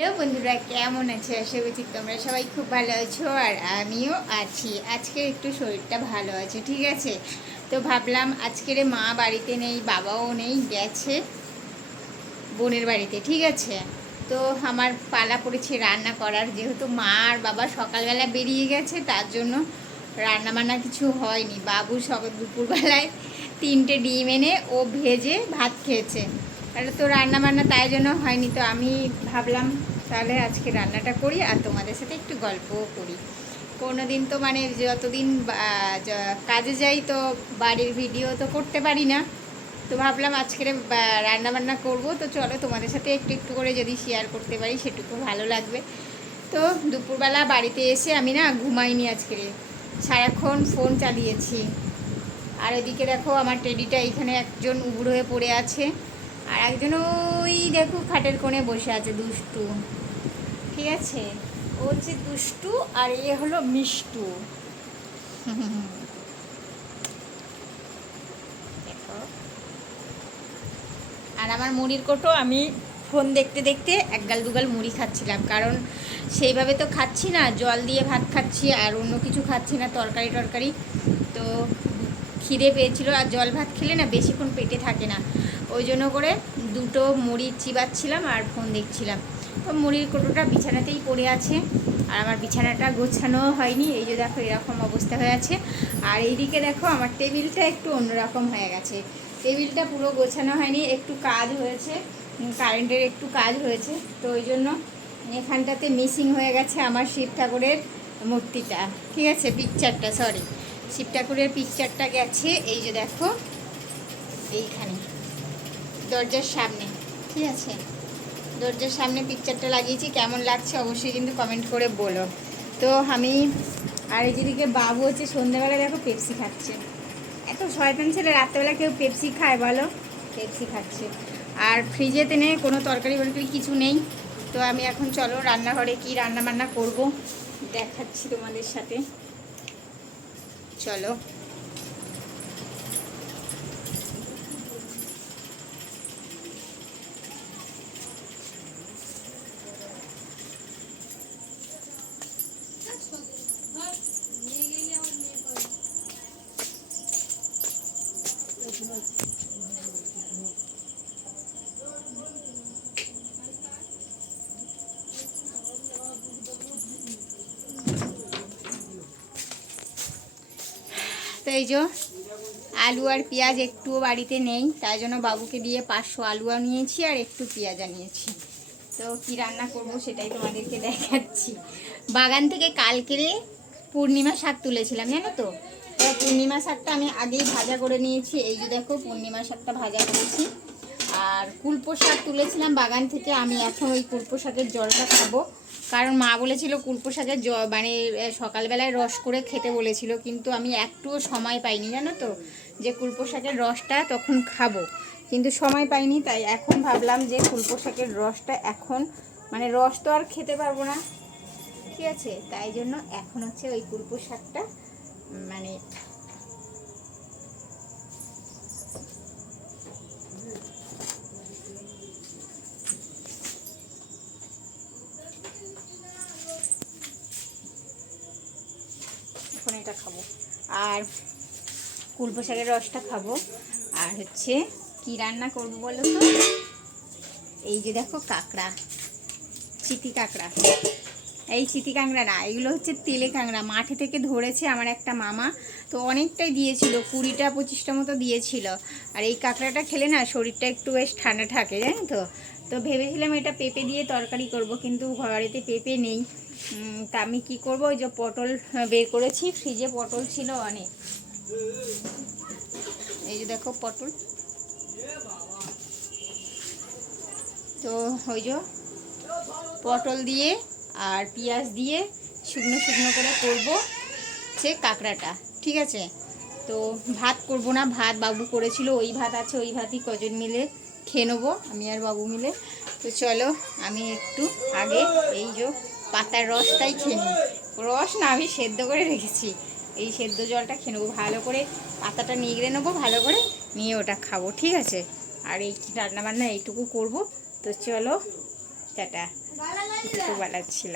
Hello বন্ধুরা, কেমন আছে? আশা করছি তোমরা সবাই খুব ভালো আছো আর আমিও আছি। আজকে একটু শরীরটা ভালো আছে, ঠিক আছে? তো ভাবলাম আজকের মা বাড়িতে নেই, বাবাও নেই, গেছে বোনের বাড়িতে, ঠিক আছে? তো আমার পালা পড়েছে রান্না করার, যেহেতু মা আর বাবা সকালবেলা বেরিয়ে গেছে, তার জন্য রান্না বান্না কিছু হয়নি। বাবু সকাল দুপুরবেলায় তিনটে ডিম এনে ও ভেজে ভাত খেয়েছে। তাহলে তো রান্না বান্না তাই জন্য হয়নি, তো আমি ভাবলাম তাহলে আজকে রান্নাটা করি আর তোমাদের সাথে একটু গল্পও করি। কোনো দিন তো মানে যতদিন কাজে যাই তো বাড়ির ভিডিও তো করতে পারি না। তো ভাবলাম আজকের রান্না বান্না করব, তো চলো তোমাদের সাথে একটু একটু করে যদি শেয়ার করতে পারি সেটুকু ভালো লাগবে। তো দুপুরবেলা বাড়িতে এসে আমি না ঘুমাইনি আজকে, সারাক্ষণ ফোন চালিয়েছি। আর এদিকে দেখো আমার টেডিটা এখানে একজন উবুড়ো হয়ে পড়ে আছে। আর একজন ওই দেখো খাটের কোণে বসে আছে, দুষ্টু। ঠিক আছে? ও হচ্ছে দুষ্টু আর এ হলো মিষ্টু। আর আমার মুড়ির কোটো আমি ফোন দেখতে দেখতে একগাল দুগাল মুড়ি খাচ্ছিলাম, কারণ সেইভাবে তো খাচ্ছি না, জল দিয়ে ভাত খাচ্ছি আর অন্য কিছু খাচ্ছি না তরকারি টরকারি তো খিদে পেয়েছিল আর জল ভাত খেলে না বেশিক্ষণ পেটে থাকে না। ওই জন্য করে দুটো মুড়ি চিবাচ্ছিলাম আর ফোন দেখছিলাম। তো মুড়ির কোটোটা বিছানাতেই পড়ে আছে আর আমার বিছানাটা গোছানো হয়নি। এই যে দেখো এরকম অবস্থা হয়ে আছে। আর এইদিকে দেখো আমার টেবিলটা একটু অন্যরকম হয়ে গেছে। টেবিলটা পুরো গোছানো হয়নি, একটু কাজ হয়েছে কারেন্টের একটু কাজ হয়েছে। তো ওই জন্য এখানটাতে মিসিং হয়ে গেছে আমার শিব ঠাকুরের মূর্তিটা। ঠিক আছে? পিকচারটা সরি শিব ঠাকুরের পিকচারটা গেছে। এই যে দেখো, এইখানে। দরজার সামনে। ঠিক আছে? দরজার সামনে পিকচারটা লাগিয়েছি, কেমন লাগছে অবশ্যই কিন্তু কমেন্ট করে বলো। তো আমি, আর এদিকে বাবু হচ্ছে সন্ধ্যাবেলা দেখো পেপসি খাচ্ছে। এত শয়তান ছেলে, রাত্রেবেলা কেউ পেপসি খায় বলো? পেপসি খাচ্ছে। আর ফ্রিজেতে নেই কোনো তরকারি বরকারি কিছু নেই। তো আমি এখন চলো রান্নাঘরে কি রান্না বান্না করব, দেখাচ্ছি তোমাদের সাথে। চলো। তো এই যে আলু আর পেঁয়াজ একটুও বাড়িতে নেই, তাই জন্য বাবুকে দিয়ে পাঁচশো আলুয়া নিয়েছি আর একটু পেঁয়াজ আনিয়েছি তো কি রান্না করব সেটাই তোমাদেরকে দেখাচ্ছি। বাগান থেকে কালকেরে পূর্ণিমা শাক তুলেছিলাম, জানো তো পূর্ণিমা শাকটা আমি আগেই ভাজা করে নিয়েছি। এই যে দেখো, পূর্ণিমা শাকটা ভাজা করেছি। আর কুলপো শাক তুলেছিলাম বাগান থেকে, আমি এখন ওই কুলপো শাকের জলটা খাব। কারণ মা বলেছিল কুলপো শাকের জ মানে সকালবেলায় রস করে খেতে বলেছিল, কিন্তু আমি একটুও সময় পাইনি, জানো তো? যে কুলপো শাকের রসটা তখন খাব। কিন্তু সময় পাইনি, তাই এখন ভাবলাম যে কুলপো শাকের রসটা এখন মানে রস তো আর খেতে পারব না। ঠিক আছে? তাই জন্য এখন হচ্ছে ওই কুলপো শাকটা মানে এটা খাব। আর কুলপো শাকের রসটা খাব। আর হচ্ছে কি রান্না করব বলো তো? এই যে দেখো কাঁকড়া, চিতি কাঁকড়া। এই চিতি কাঁকড়া না, এগুলো হচ্ছে তেলে কাঁকড়া। মাঠে থেকে ধরেছে আমার একটা মামা, তো অনেকটাই দিয়েছিল, কুড়িটা পঁচিশটা মতো দিয়েছিল। আর এই কাঁকড়াটা খেলে না শরীরটা একটু বেশ ঠান্ডা থাকে জানো তো? তো ভেবেছিলাম এটা পেঁপে দিয়ে তরকারি করব, কিন্তু ঘরেতে পেঁপে নেই। তা আমি কি করব? ওই যে পটল বের করেছি, ফ্রিজে পটল ছিল অনেক। এই যে দেখো পটল। তো ওই যে পটল দিয়ে আর পেঁয়াজ দিয়ে শুকনো শুকনো করে করব হচ্ছে কাঁকড়াটা, ঠিক আছে? তো ভাত করব না, ভাত বাবু করেছিল, ওই ভাত আছে, ওই ভাতই কজন মিলে খেয়ে নেব, আমি আর বাবু মিলে। তো চলো, আমি একটু আগে এই যে পাতার রসটাই খেয়ে নিই। রস না, আমি সেদ্ধ করে রেখেছি। এই সেদ্ধ জলটা খেয়ে নেব, ভালো করে পাতাটা নিগড়ে নেব, ভালো করে নিয়ে ওটা খাব, ঠিক আছে? আর এই রান্নাবান্না এইটুকু করব। তো চলো, টাটা। ছোটোবেলার ছিল